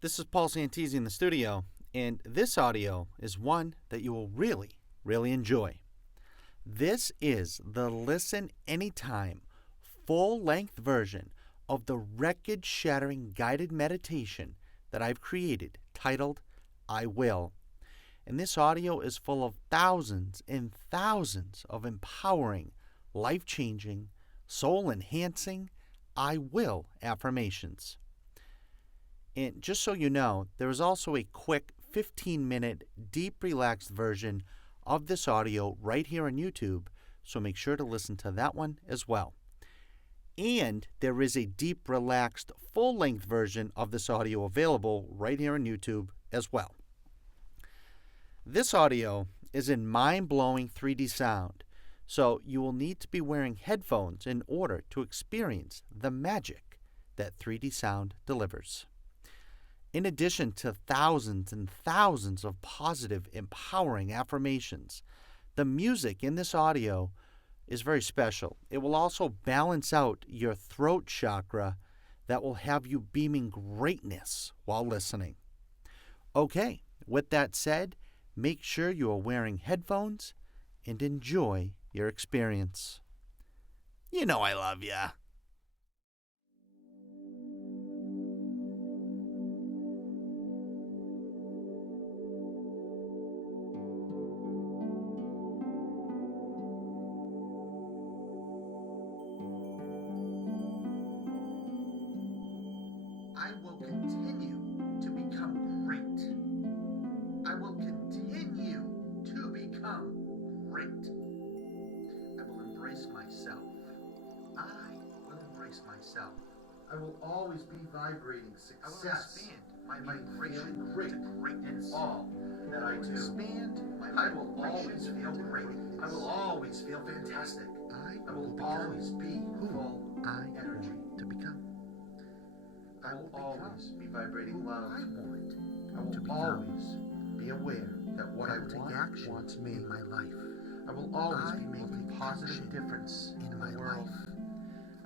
This is Paul Santisi in the studio, and this audio is one that you will really enjoy. This is the Listen Anytime full length version of the record shattering guided meditation that I've created titled I Will. And this audio is full of thousands and thousands of empowering, life changing, soul enhancing I Will affirmations. And just so you know, there is also a quick 15-minute deep relaxed version of this audio right here on YouTube, so make sure to listen to that one as well. And there is a deep relaxed full-length version of this audio available right here on YouTube as well. This audio is in mind-blowing 3D sound, so you will need to be wearing headphones in order to experience the magic that 3D sound delivers. In addition to thousands and thousands of positive, empowering affirmations, the music in this audio is very special. It will also balance out your throat chakra that will have you beaming greatness while listening. Okay, with that said, make sure you are wearing headphones and enjoy your experience. You know I love ya. I will continue to become great. I will continue to become great. I will embrace myself. I will embrace myself. I will always be vibrating success. I will expand my vibration great to greatness. All that I do. Expand I will always feel great. I will always feel fantastic. I will always be full energy to become. I will always be vibrating love. I will always be aware that what I want wants me in my life. I will always be making a positive difference in my world.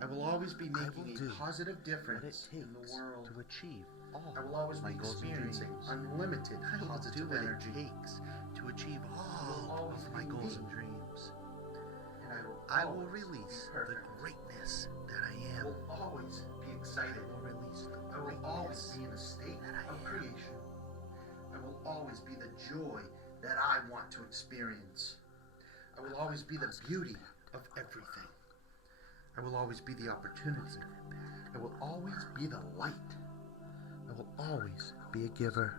I will always be making a positive difference in the world to achieve all I will always my be goals and experiencing dreams. unlimited I will positive do what energy. it takes to achieve all of my goals and dreams. And I will always release be the perfect. greatness that I I am. will always be excited. I will release the I will always greatness be in a state that I of am. creation. I will always be the joy that I want to experience. I will always be the beauty of everything. I will always be the opportunity. I will always be the light. I will always be a giver.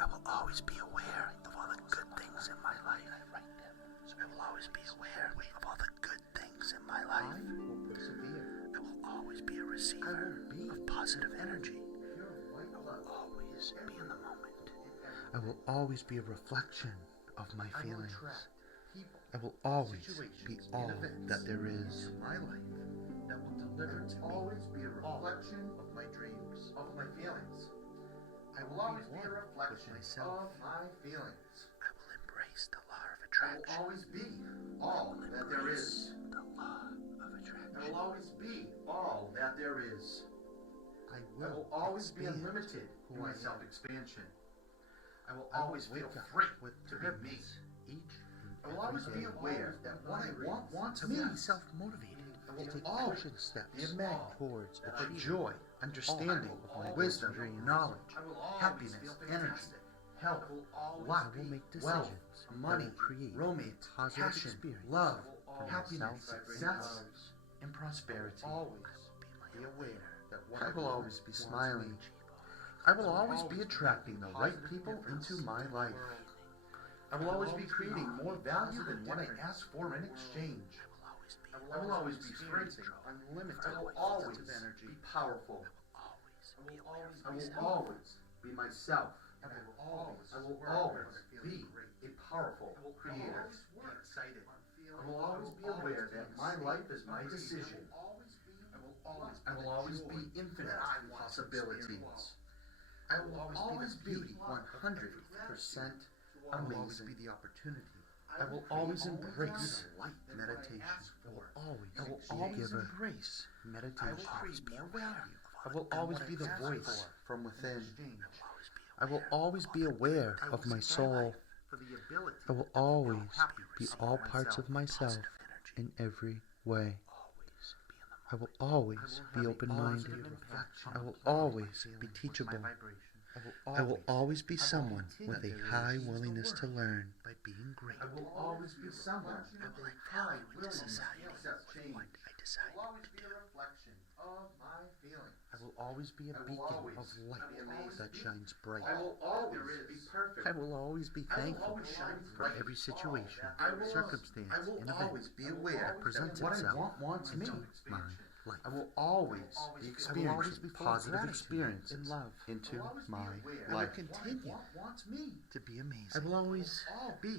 I will always be aware of all the good things in my life. I will always be aware of all the good things in my life. I will persevere. I will always be a receiver of positive energy. I will always be in the moment. I will always be a reflection of my feelings. I will always be all that there is. My life that will deliver to me. Always be a reflection of my dreams, of my feelings. I will always be a reflection of my feelings. I will embrace the law of I attraction. will always be all that there is. The law of I attraction. will always be all that there is. I will always be unlimited in my self-expansion. I will always feel free to be me. I will always be aware that what I want wants To me. be self-motivated. I will To take always action steps be a magnet towards for achieving joy, understanding, all my wisdom, dreams. knowledge, happiness, energy, health, luck, I will make wealth, decisions money, that will create romance, positive passion, experience love, for happiness, myself success, and prosperity. Always Be aware that what I I will want always be wants smiling. me. I will always be attracting the right people into my life. I will always be creating more value than what I ask for in exchange. I will always be creating unlimited positive energy. Be powerful. I will always be myself. I will always be a powerful creator. I will always be aware that my life is my decision. I will always be infinite possibilities. I will always be 100% amazing. Be the opportunity. I will always embrace meditation. I will always embrace meditation. I will always be aware. I will always be the voice from within. I will always be aware of my soul. I will always be all parts of myself in every way. I will always be open-minded. I will always be teachable. I will always be someone with a high willingness to learn. By being great, I will always be someone with a high willingness to accept change. what I decide I will always to be do. a reflection of my feelings. I will always be a I will beacon always of light be amazed. that shines bright. I will always be perfect. I will always be I will thankful always shine for bright. every situation, I will circumstance, I will and event always be aware that presents what I itself wants me. into my life. I will always be I will always experiencing be full of positive gratitude experiences and love into my I will life. continue Wants me. to be I amazing. will always be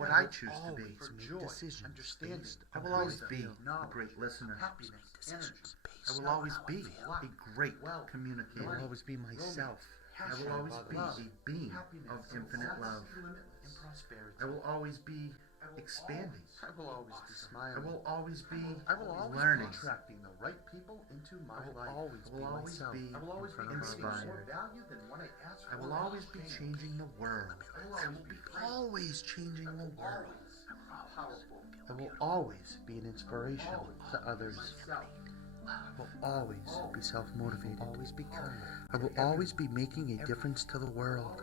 what I I choose to be. always make Joy, decisions understanding. based I on will always wisdom, be knowledge, a great listener. happiness, Energy. decisions I based will on always how I be feel. a great I communicator. will always be myself. I will always be a being of infinite love. And prosperity. I will always be expanding. I will always be I smiling. will always be I will always learning. be attracting the right people into my I will life. always I will always myself be I will always in front be of others. inspired. I will always be changing the world. I will be always changing the world. I will always be an inspiration to others. I will always be self-motivated. Always be kind. I will always be making a difference to the world.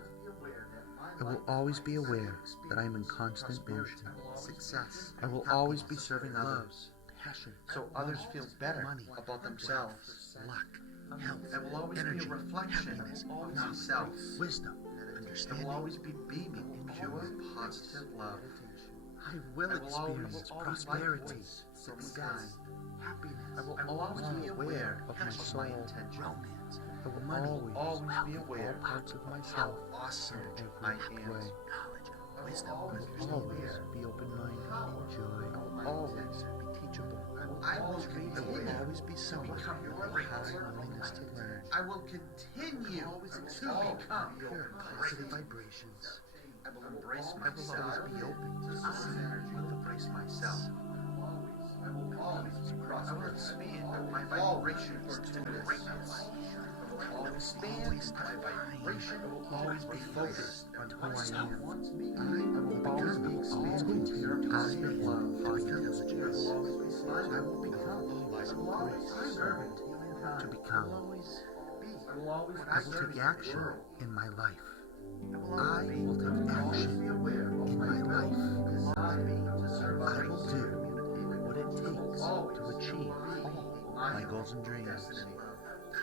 I will always be aware that I am in constant motion. Success. I will always be serving love, others, passion, so others feel better money, about themselves. luck, health, I will always energy, be a reflection happiness, of knowledge, myself. wisdom, I understanding. will always be beaming in pure, positive love. I will I will always experience be prosperity, from success, happiness. I will always be aware of my soul. intention, romance, I will money, always be wealth, aware all parts of myself awesome in I every am. way. Knowledge, I will wisdom, always understanding. be open-minded. Joy. I will always be teachable. I will always be someone with a high willingness to learn. I will continue to become Pure positive vibrations. I will embrace I will myself. always be open to I will embrace myself. I will always prosper. I will expand my vibration to greatness. I will always expand my vibration. I will always be focused on who I am. I will always be expanding pure positive love. I will become always a servant to become. I will take action in my life. I will take action in my life. I will do what it takes to achieve all my goals and dreams.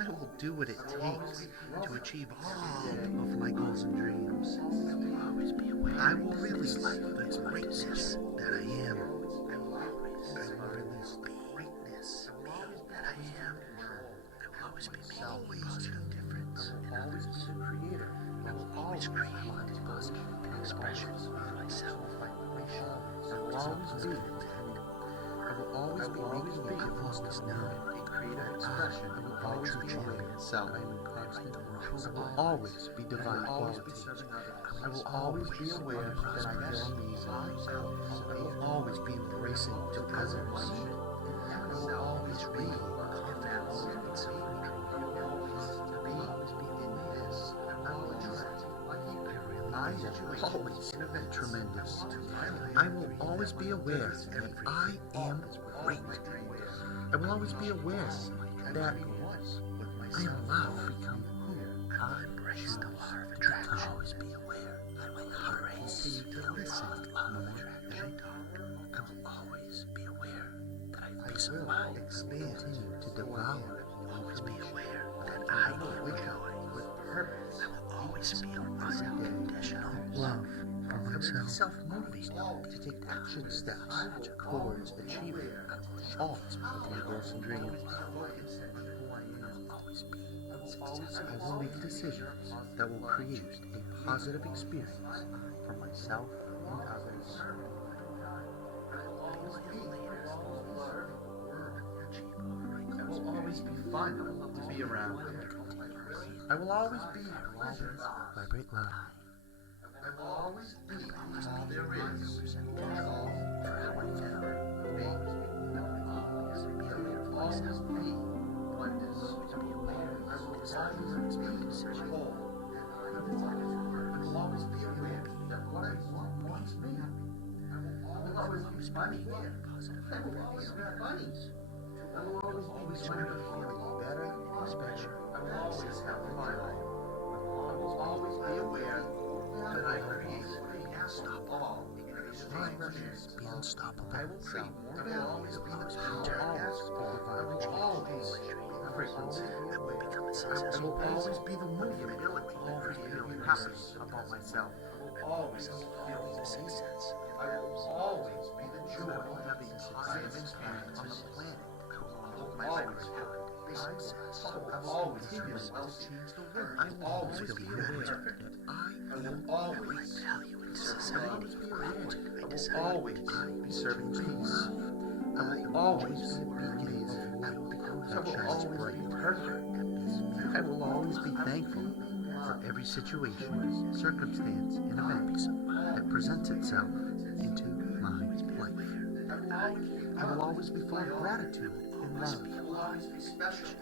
I will do what it takes to achieve all of my goals and dreams. I will release the greatness that I am. I will release the greatness that I am. I will always be making a positive difference. I will always be the creator. I will always create positive expressions of myself. I will always be. I will always be making a difference now. A creative expression. I will always be champion self. I am in constant growth. I will always be divine qualities. I will always be aware that I feel amazing. I will always be embracing to others. I will always be confidence and self-control. I will always be in this. I will attract. I will always be tremendous. I will always be aware that I am great. I will always be aware that I am loved. Become who I choose to become. Always be aware that my heart continue to listen more than I talk. I will always be aware that I have peace of mind. Continue to devour. Always be aware that I am joy with purpose. I will always feel unconditional love for myself. Self-motivated to take action steps towards achieving all of my goals and dreams. I will make decisions that will create a positive experience for myself and others. I will always be fun to be around. I will always be present. Vibrate love. I will always be all there is. All be. Always be oneness. I will always be whole. I will always be aware that what I want wants me. I will always be funny. I will always be funny. I will always be feeling better and special. I will always have fun. I will always be aware that I create all Progress, be unstoppable. I will create more. I will always be the power I ask for. I will always be the frequency. I will become a I successful will always person. be the movement. I will always feel happy about myself. I will always feel The success. I will always be the joy I will have of positive experience on the experiences. planet. I will I will always always be success. I will always feel well change the world. I will always be aware that I will always value in be society. serving Gratitude. I I will decide always be serving peace. I will always be amazing. I will always be perfect. I will always be thankful for every situation, circumstance, and event that presents itself into my life. I will always be full of gratitude and love.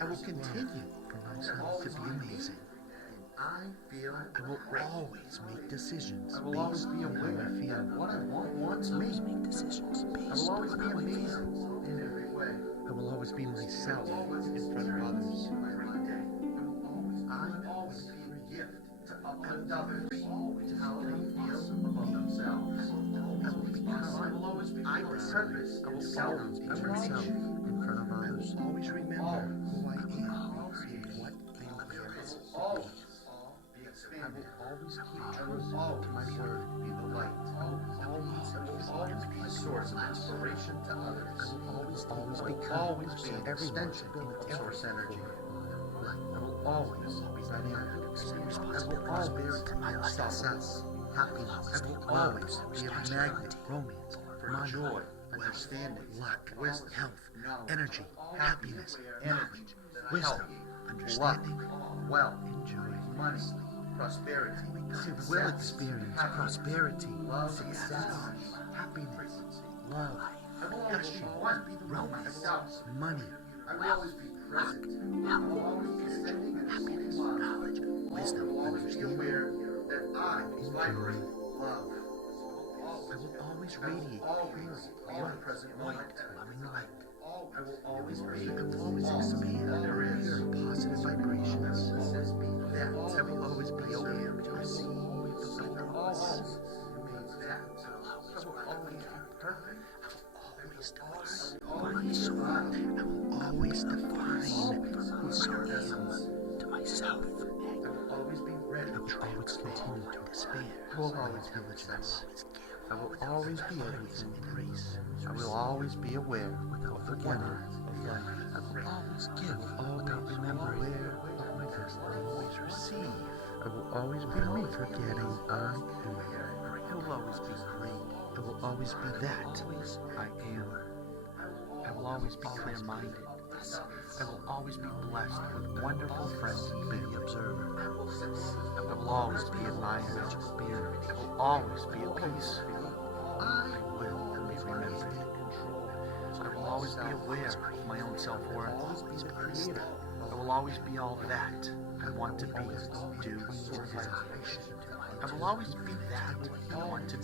I will continue for myself to be amazing. I will always make decisions. I will always be aware I feel what I want wants me. Make decisions I based will always on be how I amazing feel. in every way. I will always be myself in front of others. I will always be a gift to uplift others, to how they feel about themselves. I will become I purpose. I will always be myself in front of others. Always remember who I am, what I am. I will always keep true to my word, be the light. I will always be a source of inspiration to others. I will always be an extension of source energy. I will always be dynamic. I will always be success, happiness. I will always be a magnet, romance, for joy, understanding, luck, wisdom, health, energy, happiness, knowledge, wisdom, understanding, wealth, joy, money, prosperity. I will experience prosperity, success, happiness, love, passion, romance, money. I will always be present. I will always be sending and receiving love. Wisdom, I will always be aware that I vibrate love. I will always radiate pure, present light, loving light. I will always expand pure, positive vibrations. I will always be aware to receive. I will always remain that. I will always be perfect. I will always define who I am to myself. I will always be ready. I will always continue to despair. I will always be vigilant. I will always be able to embrace. I will always be aware without forgetting of life. I will always give without remembering of my destiny. I will always receive. I will always be me forgetting I am. I will always be great. I will always be that I am. I will always be clear-minded. I will always be blessed with wonderful friends and be the observer. I will always be admired. I will always be at peace. I will be remembered. I will always be aware of my own self-worth. I will always be all that I want to be, do, and have. I will always be that I want to be,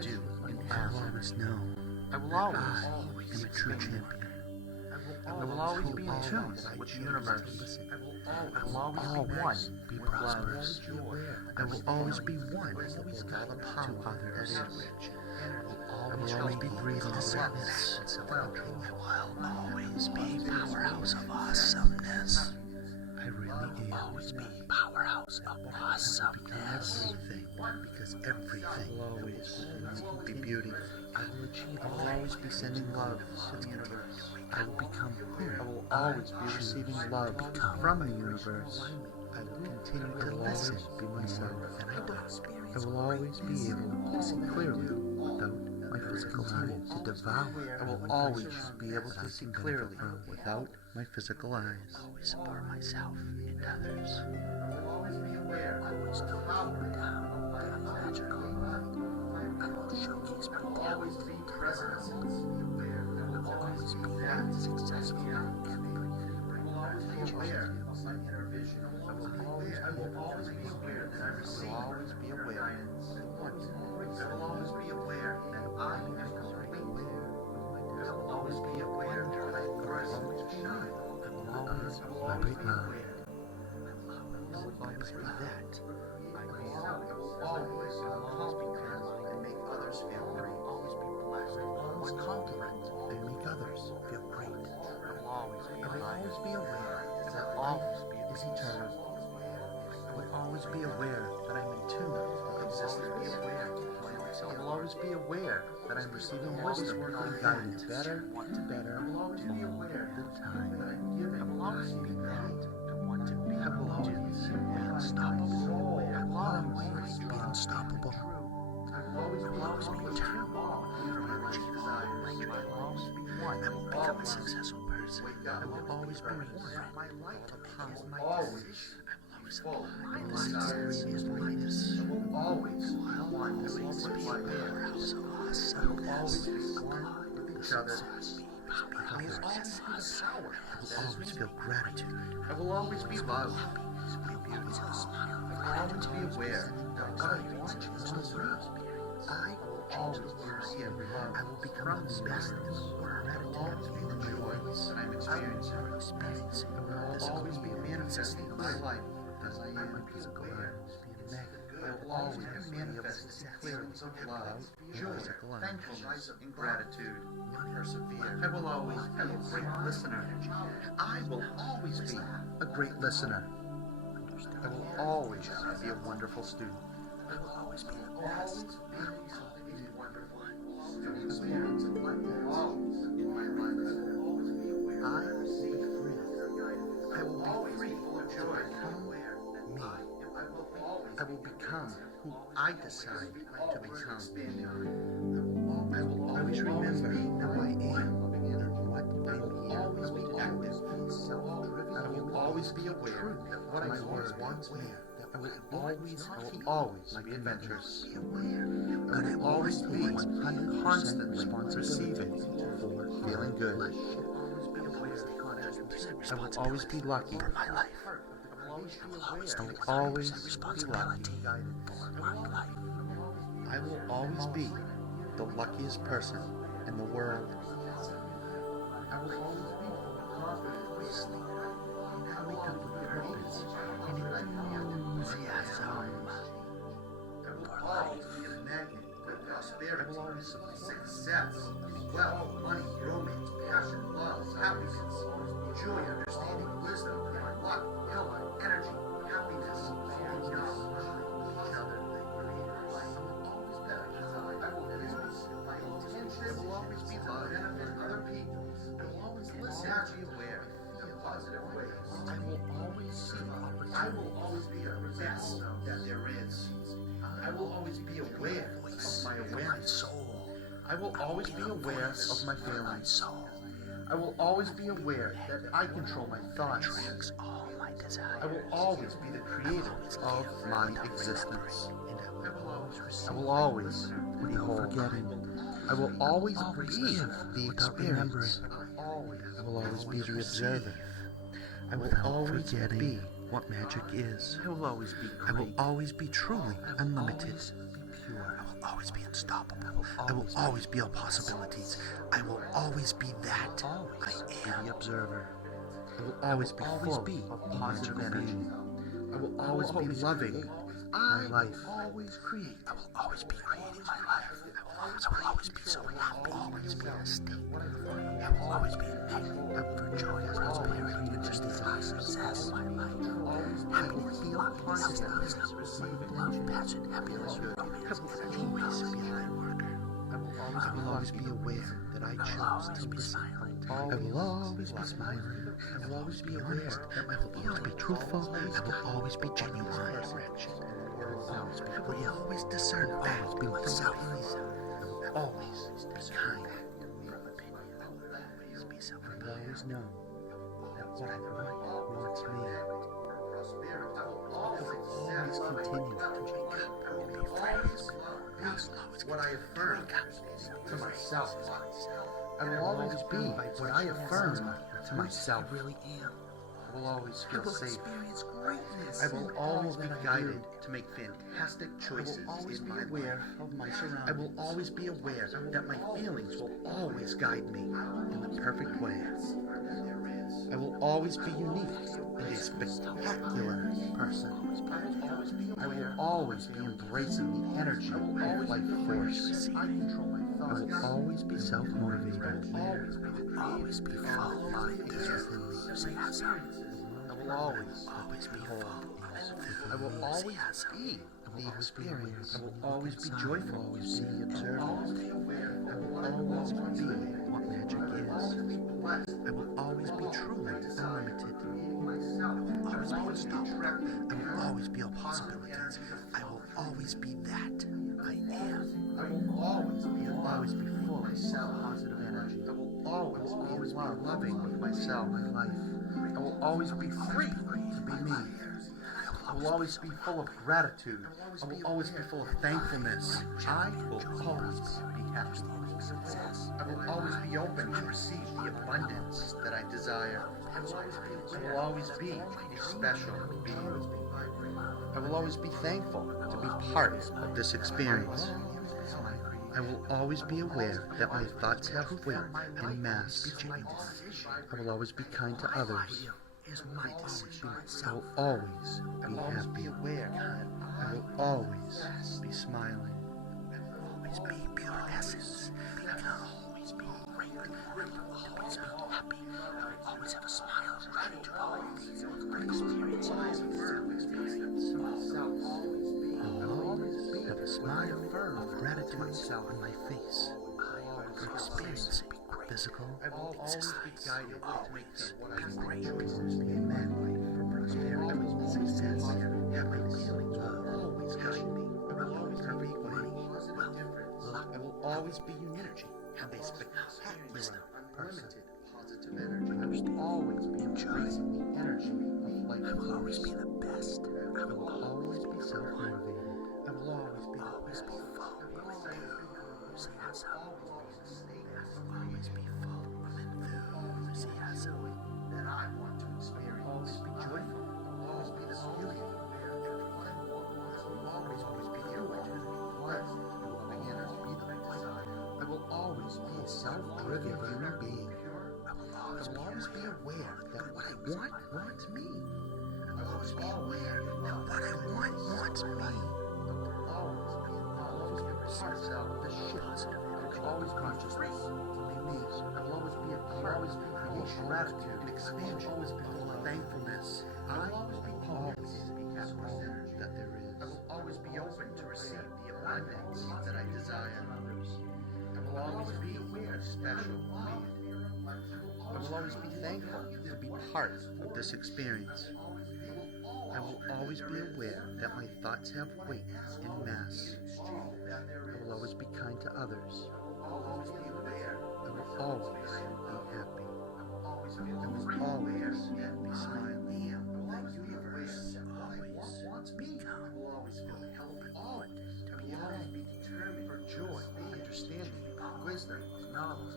do, and have. I will always know. I will always be a true champion. I will always be in tune with the universe. I will always be one be prosperous. I will always be one with all the power to others. I will always be breathing sadness. I will always be powerhouse of awesomeness. I really am. Always be powerhouse of awesomeness. Because everything will always be beauty. I will achieve. I will always be sending love to the universe. I will become clear. I will always be receiving love from the universe. I will continue to listen, be myself, and I will always be able to see clearly without my physical eyes. To devour. I will always be able to see clearly without my physical eyes. Always support myself and others. I will always be aware. Always the power down. I am magical. I will showcase my talent. Always be present. I will always be that successful in everything. I will always be aware of my inner vision. I will always be that. I will always compliment and make others feel great. I will always be blessed. I will always compliment and make others feel great. I will always be aware that life is eternal. I will always be aware that I'm in tune with existence. I will always be aware that I'm receiving wisdom and guidance better to better all the time. I will always be that to want to be. I will always be unstoppable. I will always be unstoppable. I will always be eternal. My dreams. I will become a successful person. I will always be rewarded. My life becomes my decision. I will always the success is minus. I will always want to be a powerhouse of us. I will always be one with each other. I will always be power. I will always feel gratitude. I will always be love. I will always be aware that what I want is real. I will always receive love. I will become the best in the world. I will always be the joy that I'm experiencing. I will always be manifesting my life as I am physical. I will always be manifesting feelings of love, joy, thankfulness, and gratitude. Persevere. I will always be a great listener. I will always be a great listener. I will always be a wonderful student. I will always be the best. Experience of life in my life. I will be free. I will be free to become me. I will become who I decide to become. I will always remember who I am and what I'm here. I will be active, self-driven. I will always be aware that what I want me. I will always be adventurous. I will always be constant receiving, feeling good. I will always be lucky for my life. I will always be lucky for my life. I will always be the luckiest person in the world. I will always be listening, wake up with purpose and enthusiasm for life. Prosperity, I will always success, wealth, money, romance, passion, love, happiness, joy, understanding, wisdom, luck, health, energy, happiness, knowledge, each other. I will always my intention will always be to benefit other people. I will always listen and be aware in positive ways. I will always seek opportunity. I will always be the best that there is. I will always be aware of my awareness. I will always be aware of my feelings. I will always be aware that I control my thoughts. I will always be the creator of my existence. I will always be forgetting. I will always be the experience. I will always be the observer. I will always be what magic is. I will always be great. I will always be truly unlimited. I will always be unstoppable. I will always be all possibilities. I will always be that I am. The observer. I will always be full of positive energy. I will always be loving my life. I will always be creating my life. I will always be so happy. I will always be in a state. I will always be in magnet for joy, prosperity, and just success. My life. Happiness, luck, success, love, passion, happiness, romance, always be a light worker. I will always be aware that I chose to be silent. I will always be smiling. I will always be honest. I will always be truthful. I will always be genuine. I will always discern facts. Be myself. I will always be kind. I will always know that what I want wants me. I will always continue to wake up and be friends. What I affirm to myself. I will always be what I affirm to myself. I really am. I will always feel safe. I will always be guided to make fantastic choices I will always in be my aware life. of my surroundings. I will always be aware that my feelings will always guide me in the perfect way. I will always be unique and a spectacular person. I will always be embracing the energy of life force. I will always be self-motivated. I will always be full of ideas within me. I will always be whole. I will always be the experience. I will always be joyful. Always be observant. I will always be what magic is. I will always be truly unlimited. I will always be unstoppable. I will always be all possibilities. I will always be that I am. I will always be full of positive energy. I will always be loving with myself and life. I will always be free to be me. I will always be full of gratitude. I will always be full of thankfulness. I will always be happy. I will always be open to receive the abundance that I desire. I will always be a special being. I will always be thankful to be part of this experience. I will always be aware that my thoughts have weight and mass. I will always be kind to others. I will always be happy. I will always be smiling. I will always be pure essence. I will always be great. I will always be happy. I will always have a smile of gratitude. Always experience. I will always have a smile of gratitude on my face. For experiencing physical existence. I will always be grateful. Amen. For prosperity. I will always have my feelings will always guide me. I will always have money, wealth, I will always be unique. Have a spectacular, unlimited, positive energy. I will always be embracing the energy of life. I will always be the best. I will always be self-motivated. I will always be full of enthusiasm. I will always be full of enthusiasm that I want to experience. I will always be joyful. I will always be the beauty of everyone. I will always be the opportunity to bless. I will be the desire. I will always be a self-driven human being. I will always be aware that what I want wants me. I will always be aware that what I want wants me. I will always be part of the shift. I will always consciousness to be me. I will always be a part of creation, gratitude, and expansion. I will always be full of thankfulness. I will always be all that there is. I will always be open to receive the abundance that I desire. I will always be a special being. I will always be thankful to be part of this experience. I will always be aware that my thoughts have weight and mass. I will always be kind to others. I will always be happy. I will always be smiling. The universe always wants me. I will always feel healthy. I will always be determined for joy, understanding, wisdom, knowledge,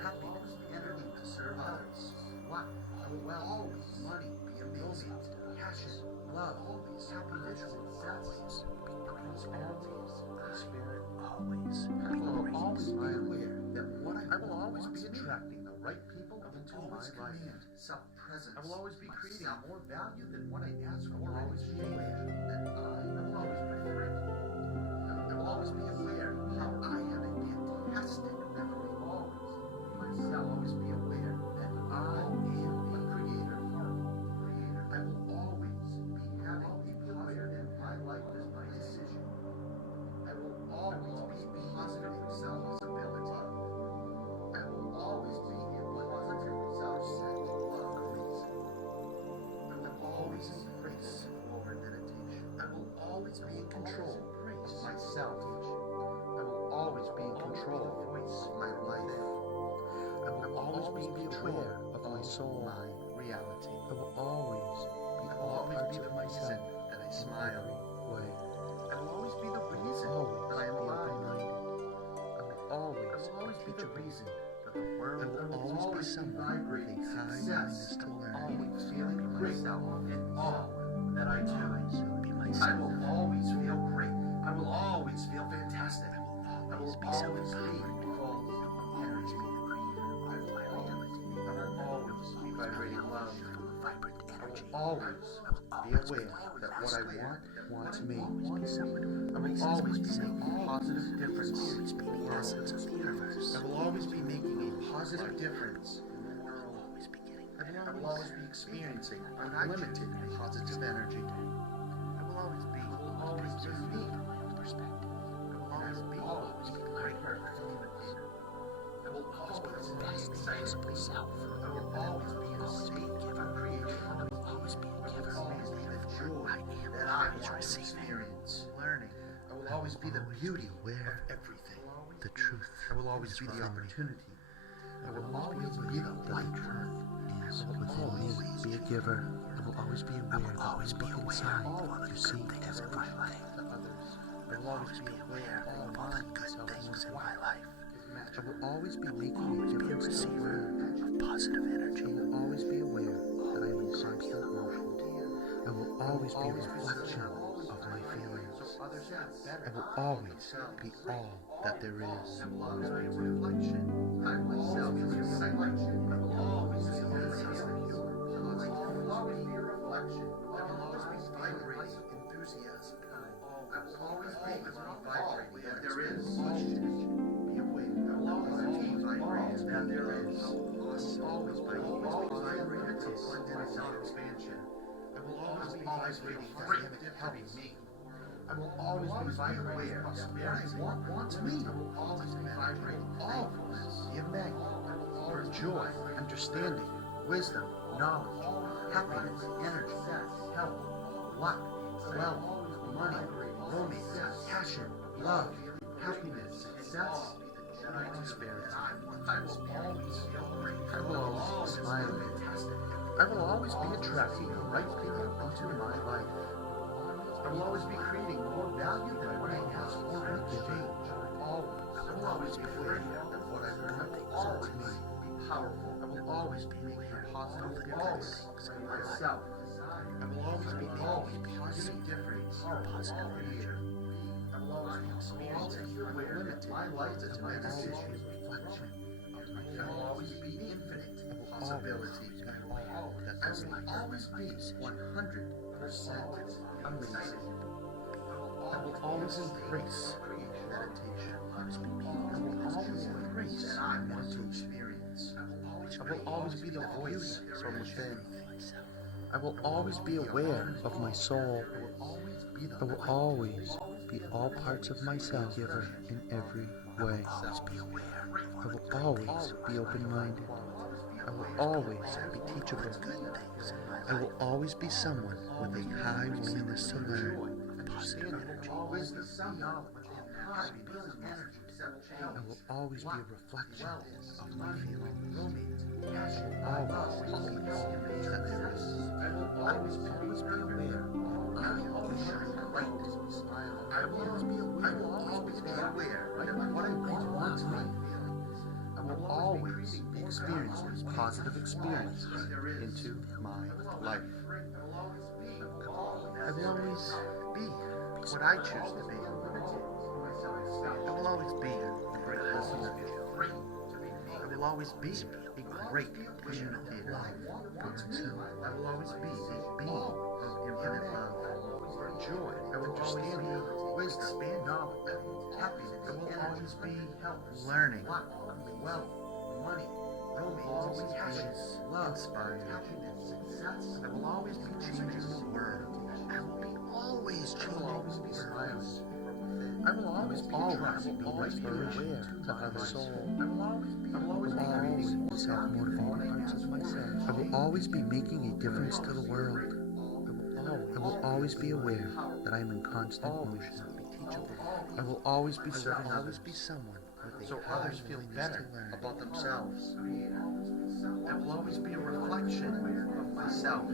happiness, energy to serve others. I will always money be amazing. Passion, love, happiness, always be prosperity, spirit, always. I will always be aware that I will always be attracting the right people into my life. Self-presence. I will always be creating more value than what I ask for. I will always be aware that I will always be free. I will always be aware how I have a fantastic memory. Always myself. Always be aware that I am a creator. I will always be having a positive my life is my decision. I will always be positive self-ability. I will always be in positive self-set love reason. I will always embrace over meditation. I will always be in control of myself. I will always be in control of my life. I will always be aware of my soul, my reality. I will always be the reason that I smile. I will always be the reason that I am alive. I will always be the reason that the world. I will always be someone with a high willingness to learn. Always feeling great in all that I do. Be myself. I will always always be aware that what I wants me. I will always be making a positive difference in the essence of the universe. I will always be making a positive difference in the world. I will always be experiencing unlimited positive energy. I will always be me. I will always be learning communicator. I will always be the best possible self. I will always be a state giver, creator. I will always be a giver. I will always be the joy that I want to experience. Learning. I will always be the beauty of everything. The truth. I will always be the opportunity. I will always be the light. Is within me. Be a giver. I will always be aware. I will always be inside. You see things in my life. I will always be aware of all the good things in my life. I will always be making a difference to the world. Positive energy. I will always be aware that I am in constant motion. I will always be a reflection of my feelings. I will always be all that there is. I will always be a reflection. I will always be a reflection. I will always be a reflection. I will always be a reflection. I will always be vibrating enthusiasm. I will always be vibrating that there is. Be aware. I will always be vibrating that there is. Always be vibrating self-expansion. I will always be vibrating dynamic helping me. I will always be aware of prosperity wants me. I will always be vibrating thankfulness, the magnet for joy, understanding, wisdom, knowledge, happiness, energy, health, luck, wealth, money, romance, passion, love, happiness, success, and prosperity. I will always be smiling. I will always be attracting the right people into my life. I will always be creating more value than what I ask for in exchange. I will always be aware that what I want will always be powerful. I will always be making a positive difference in myself. I will always be making a positive difference in positive creator. I will always be experiencing limited my life is my decision reflection of my I will always be infinite possibilities. I will always be 100% amazing. I will always embrace meditation. I will always embrace meditation. I will always be the voice from within. I will always be aware of my soul. I will always be all parts of myself giver in every way. I will always be open-minded. I will always be teachable. I will always be someone with a high willingness to learn. Positive energy. I will always be a reflection of my feelings. I will always be all that there is. I will always be aware. I will always shine bright. I will always be aware that what I want me. I will always be experiencing positive experiences into my life. I will always be what I choose to be. I will always be a great listener. I will always be a great communicator. I will always be a being of infinite love, joy, understanding, wisdom, knowledge, happiness. I will always be learning, wealth, money. I will always be inspired. I will always be changing the world. I will be always changing the world. I will always be aware to other soul. I will always be creating self-motivating parts of myself. I will always be making a difference to the world. I will always be aware that I am in constant motion. I will always be serving others. Be someone so others feel better about themselves. I will always be a reflection of myself.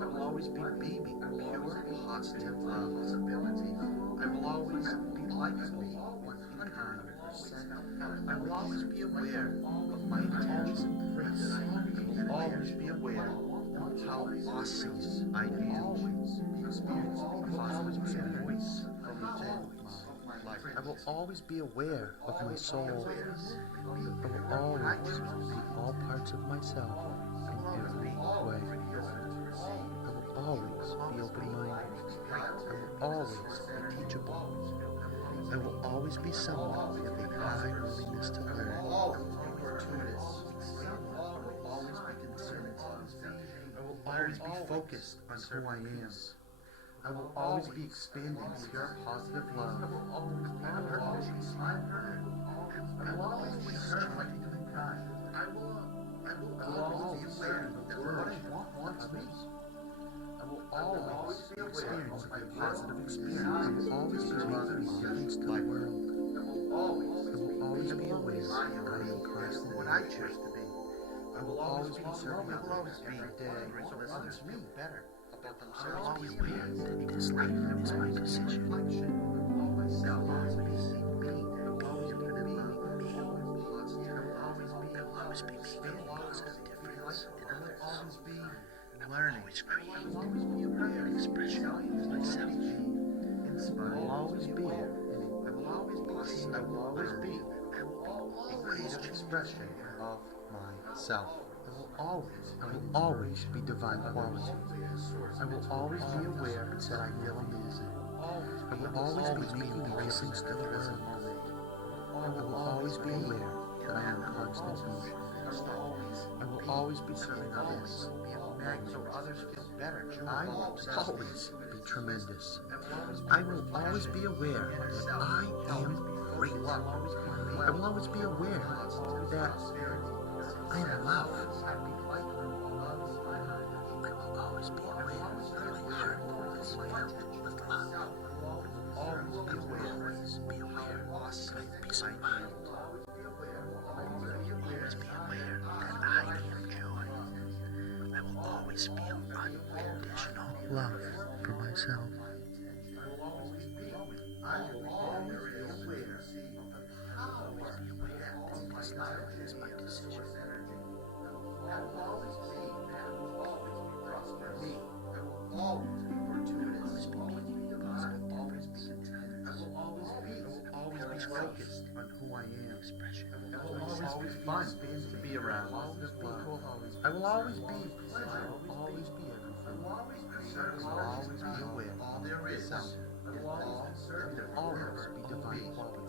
I will always be beaming pure, positive love. I will always be likable 100%. I will always be aware of my intentions and grace. I will always be aware of how awesome I am. Experience a positive voice from within my life. I will always be aware of my soul. I will always be all parts of myself in every way. always be open-minded. I will always be teachable. I will always be someone with a high willingness to learn. I will always be gratuitous. I will always be considerate. I will always be focused on who I am. I will always be expanding pure positive love. I will always be serving humankind. I will always be aware that what I want wants me. I will always be experiencing a positive experience. I will always be making a difference to the world. I will always be aware that I am Christ in what me. I choose to be. I will always be serving others every day so others feel better about themselves. I will always be aware That this life is my decision. I will always be me. I will always be me. I will always be making a positive difference in I will others. always be learning. Create I will always be aware an expression of myself. inspired. I will always be aware. I will always be. I will always be a creative expression of myself. I will always be divine quality. I will always be aware that I am amazing. I will always be making blessings to the world. I will always be aware that I am in constant motion. I will always be serving others. So others feel better. I will always be tremendous. I will always be aware that I am great. I will always be aware that I am love. I will always be aware that my heart is filled with love. Always be aware. Always be aware that I have peace of mind. I will always be aware that I am joy. I will always feel unconditional love for myself. I will always be aware. That this life is my decision. I will always be prosperous. I will always be fortuitous. I will always be content. I will always be focused on who I am. I will always be fun to be around. I will always be pleasure. I will always be everything. I will always be aware. All there is. I will always be divine quality.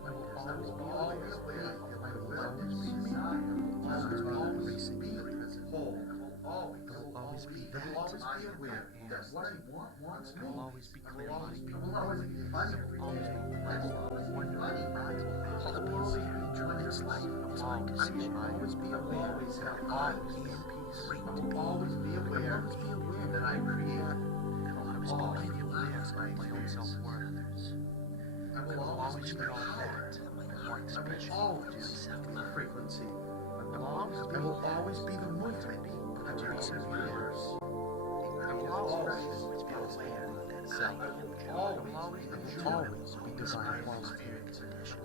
I will always be aware. I will always be me. I will always be whole. I will always be that. I will always be aware that what I want wants me. I will always be clear. I will always be fun every day. I will always be funny. I will always be enjoying this life. I will always be aware that I am peace. I will always be aware that I create. I will always be aware of my own self-worth. I will always be that. I will always be the frequency. I will always be the movement that brings me years. I will always be aware that self. I will always be divine quality.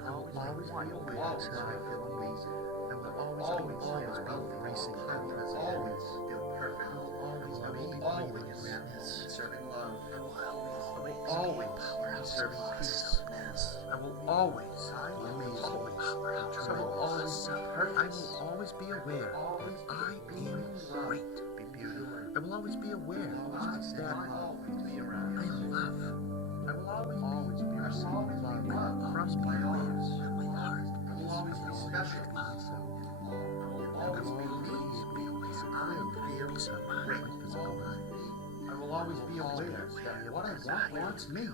I will always be aware that I feel amazing. I will always be embracing the present. Always feel perfect. I will always be serving love. I will always be serving peace. I will always be amazing. I will always be perfect. I will always be aware that I am great. Be beautiful. I will always be aware that I am love. I will always be receiving love from my ears and my heart. I will always be special to myself. I will always be aware that I feel great physical life. I will always be aware that what I want wants me.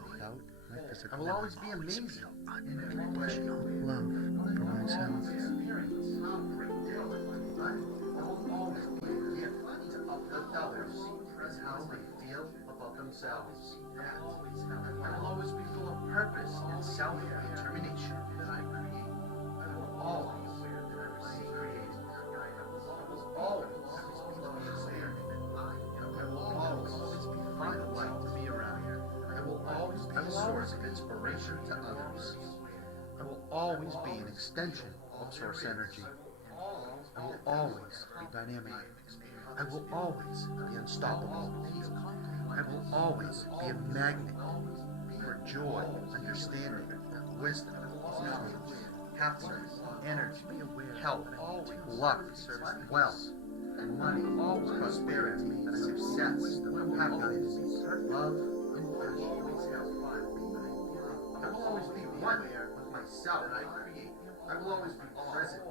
I will always be amazing. Unconditional love for myself. I will always be a gift to uplift others as how they feel about themselves. I will always be full of purpose and self-determination that I create. I will always be creative. I will always be aware. I will always be fun and light to be around. I will always be a source of inspiration to others. I will always be an extension of source energy. I will always be dynamic. I will always be unstoppable. I will always be a magnet for joy, understanding, wisdom, happiness, energy, health, luck, wealth, and money, prosperity, success, happiness, love, and passion. I will always be one with myself. I will always be present.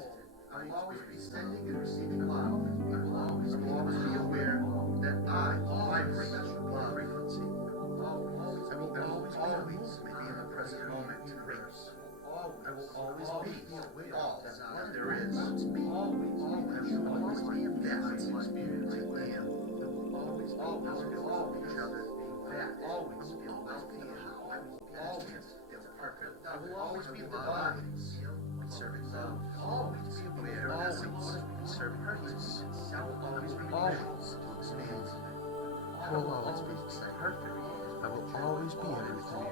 I will always be sending and receiving love. I will always be aware that I vibrate love frequency. I will always be in the present moment. I will always be all that there is. I will always be that I am. Always feel each other. Always feel well-being. Always feel perfect. I will always be divine. Serving love. Always be aware. Always serving peace. I will always be always to expand. I will always be perfect. I will always be everything.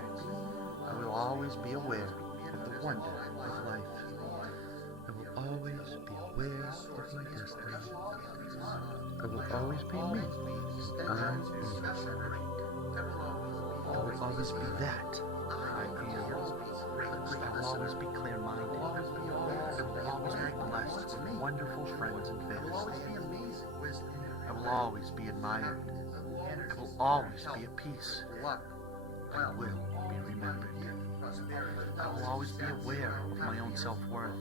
I will always be aware of the wonder of life. I will always be aware of my destiny. I will always be me. I am separate. I will always be that I am. I will always be clear-minded. I will always be blessed with wonderful friends and family. I will always be admired. I will always be at peace. I will be remembered. I will always be aware of my own self-worth.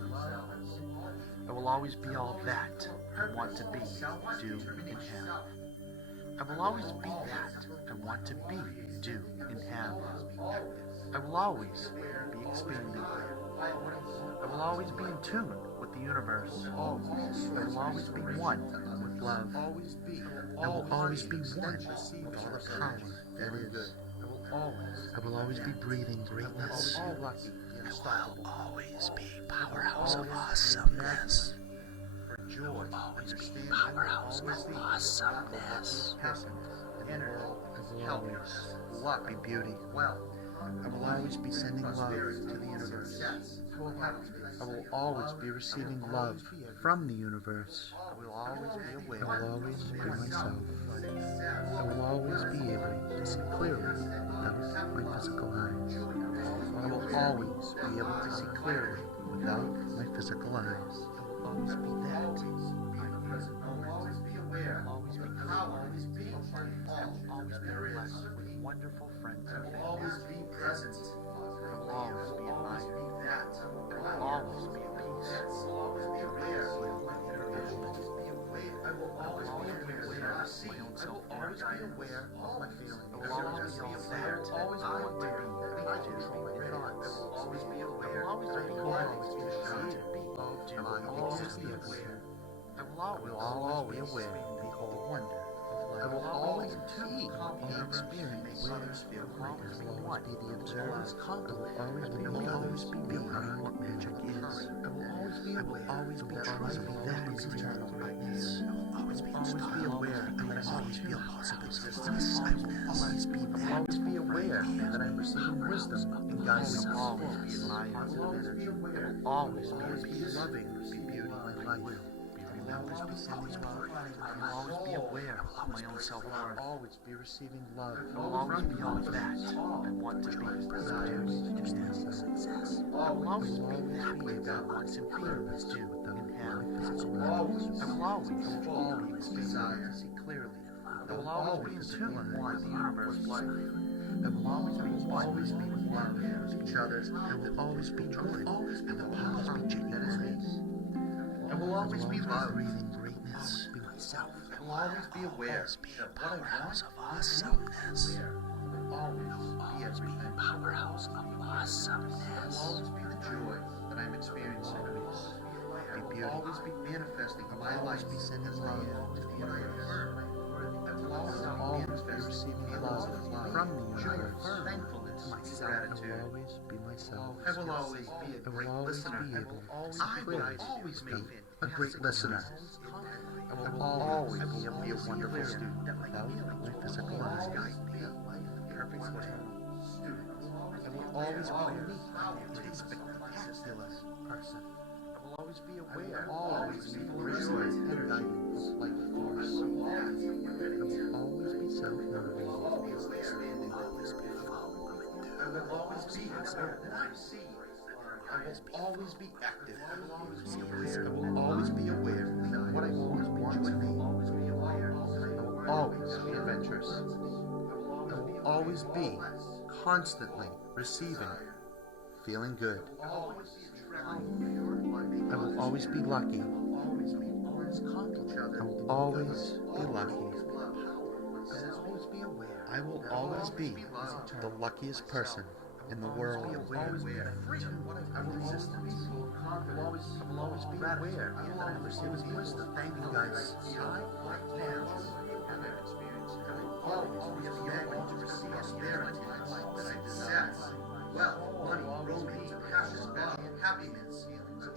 I will always be all that I want to be, do, and have. I will always be that I want to be, do, and have. I will always be expanding. I will always be in tune with the universe. I will always be one with love. I will always be one with all the power there is. I will always be breathing greatness. I will always be powerhouse of awesomeness. I will always be powerhouse of awesomeness. I will always be beauty. I will always be sending love to the universe. I will always be receiving love from the universe. I will always be aware. I will always be myself. I will always be able to see clearly without my physical eyes. I will always be able to see clearly without my physical eyes. I will always be that. I will always be aware. I will always be clear. Always be blessed with wonderful friends. I will always be present. I will always be admired. I will always be at peace. I will always be aware. I will always be aware of my own self-worth. I will always be aware of my feelings. I will always be aware. Always be aware of my thoughts. I will always be aware. I will always be aware of my always be aware. I will always be aware of the wonder. I will always be the experience where others feel greatness. I will always be the observer. I will always be others beyond what magic is. I will always be aware. I will always be that eternal brightness. I will always be aware. I will always be a possible existence. I will always be that. I will always be aware that I am receiving wisdom and guidance. I will always be admired. I will always be aware. I will always be at peace. Loving be beauty in my life. I will always be sending love. I will always be aware of my own self-worth. I will always be receiving love. I will always be all that I want to be. I will always be that way that I want to be, do, and have. I will always desire to see clearly. I will always be in tune with the universe life. I will always be with love with each other. I will always be joy. I will always be genuine. I will always be love. Breathing greatness. Be myself. I will always be aware. Be a powerhouse of awesomeness. I will always be a powerhouse of awesomeness. I will always be the joy that I am experiencing. I will always be manifesting in my life. Be sending love to the universe. I will always be receiving love from the universe. Thankfulness, gratitude. I will always be myself. I will always be a great listener. I will always be a great listener. I will always be a wonderful student without my physical eyes. Perfect student. I will always be a spectacular person. I will always be aware. Always be joy and guidance like force. I will always be self-motivated. I will always be full of enthusiasm. I will always be aware that I see I will always be active. I will always be aware that what I always want to be. I will always be adventurous. I will always be constantly receiving, feeling good. I will always be lucky. I will always be lucky. I will always be the luckiest person in the world. I will always be aware that I receive wisdom. Thank you guys. I will always be able to receive prosperity that I desire. Wealth, money, romance, passion, happiness,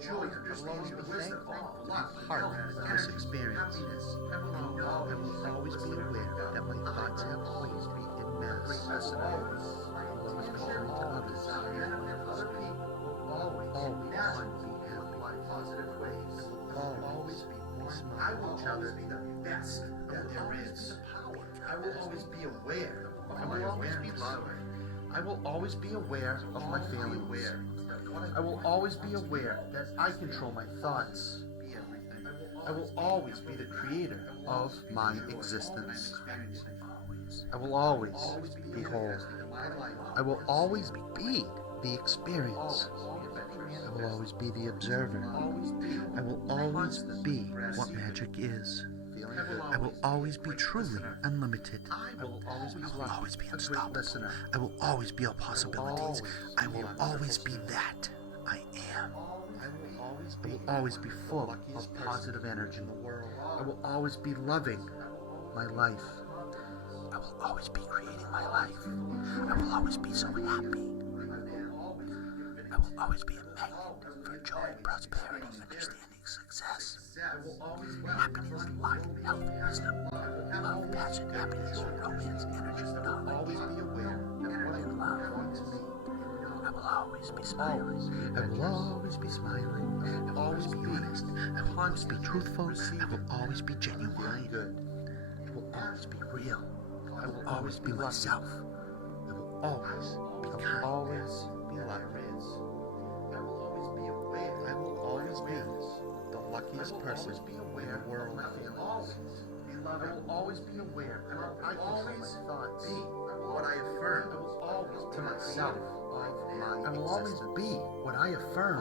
joy, understanding, wisdom, love, part of this experience. I will always be aware that my thoughts have always be in mass. I will always be kind to others. Always be happy. Always be smart. I will always be the best that there is. I will always be aware of my awareness. I will always be aware of my feelings. I will always be aware that I control my thoughts. I will always be the creator of my existence. I will always be whole. I will always be the experience. I will always be the observer. I will always be what magic is. I will always be truly unlimited. I will always be unstoppable. I will always be all possibilities. I will always be that I am. I will always be full of positive energy. I will always be loving my life. I will always be creating my life. I will always be so happy. I will always be a magnet for joy, prosperity, understanding, success, happiness, life, health, wisdom, love, passion, happiness, romance, energy, knowledge, and love to me. I will always be smiling. I will always be smiling. I will always be honest. I will always be truthful. I will always be genuine. I will always be real. I will always be myself. I will always be kind. Always be loved. I will always be the luckiest person in the world. I will always be aware that I control my thoughts. What I affirm to myself. I will always be what I affirm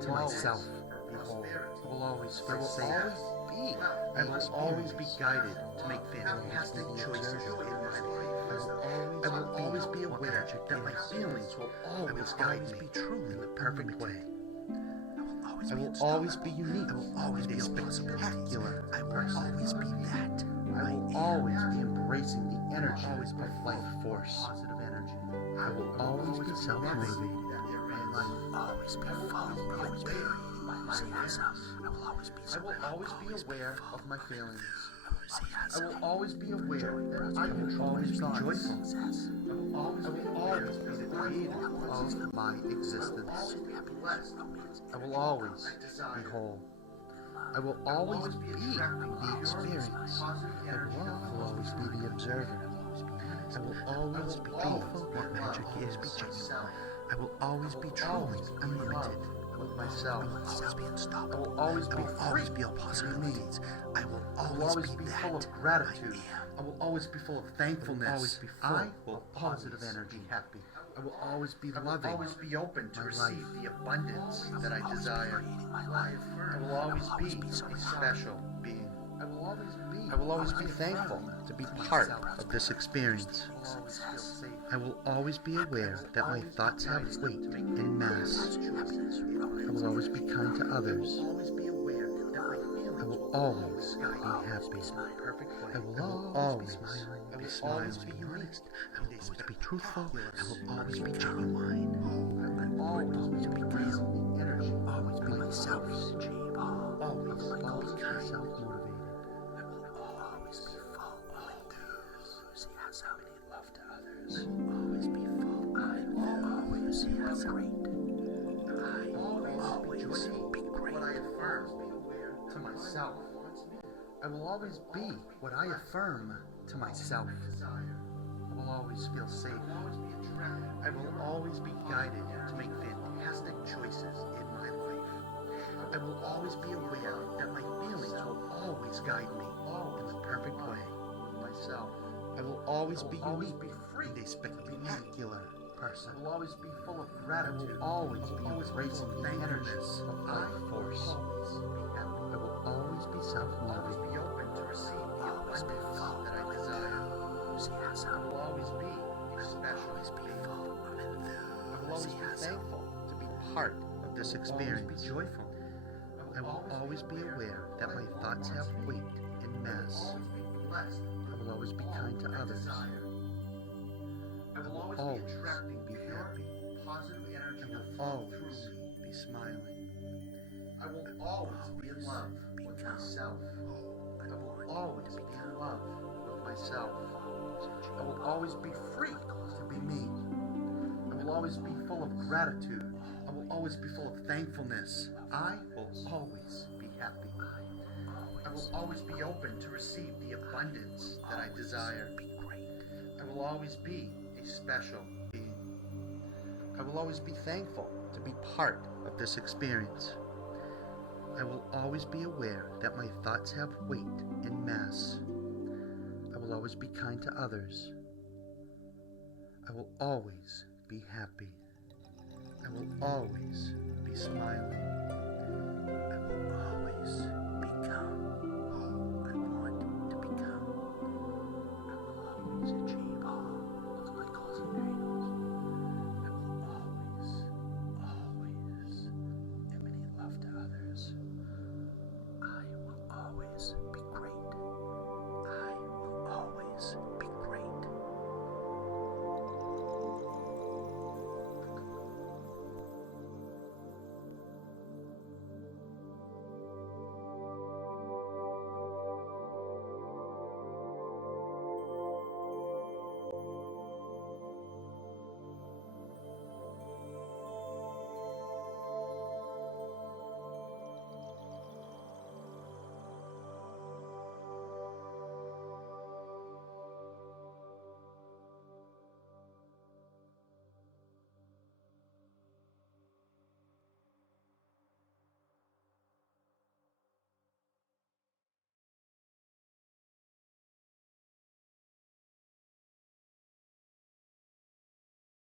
to myself. I will always feel safe. I will always be guided to make fantastic choices in my life. I will always be aware that my feelings will always guide me in the perfect way. I will always be unique. I will always be spectacular. I will always be that. I will always be embracing the energy of life force. I will always be self-motivated. I will always be full of prosperity. I will always be aware of my feelings. I will always be aware that I control my thoughts. I will always be the creator of my existence. I will always be whole. I will always be the experience. I will always be the observer. I will always be what magic is. I will always be truly unlimited. With myself. I will always be unstoppable. I will always be free. Always be all possibilities. I will always be that. Full of gratitude. I will always be full of thankfulness. I will always be full of positive energy. Happy. I will always be loving. I will always be open to receive the abundance that I desire. I will always be a special being. I will always be thankful to be part of this experience. I will always be aware that my thoughts have weight in mass. I will always be kind to others. I will always be happy. I will always be smiling. I will always be truthful. I will always be genuine. I will always be real. Always be myself. Always be self-motivated. I will always be full. I will always be great. I will always be great. What I affirm to myself. I will always be what I affirm to myself. I will always feel safe. I will always be guided to make fantastic choices in my life. I will always be aware that my feelings will always guide me in the perfect way with myself. I will always be unique and a spectacular person. I will always be full of gratitude. I will always be embracing the thankfulness of life force. I will always be self-loving. Be open to receive the abundance that I desire. I will always be a special being. I will always be thankful to be part of this experience. Be joyful. I will always be aware that my thoughts have weight and mass. I will always be kind to others. I will always be happy. Positive energy will always be smiling. I will always be in love with myself. I will always be in love with myself. I will always be free to be me. I will always be full of gratitude. I will always be full of thankfulness. I will always be happy. I will always be open to receive the abundance that I desire. I will always be a special being. I will always be thankful to be part of this experience. I will always be aware that my thoughts have weight and mass. I will always be kind to others. I will always be happy. I will always be smiling. I will always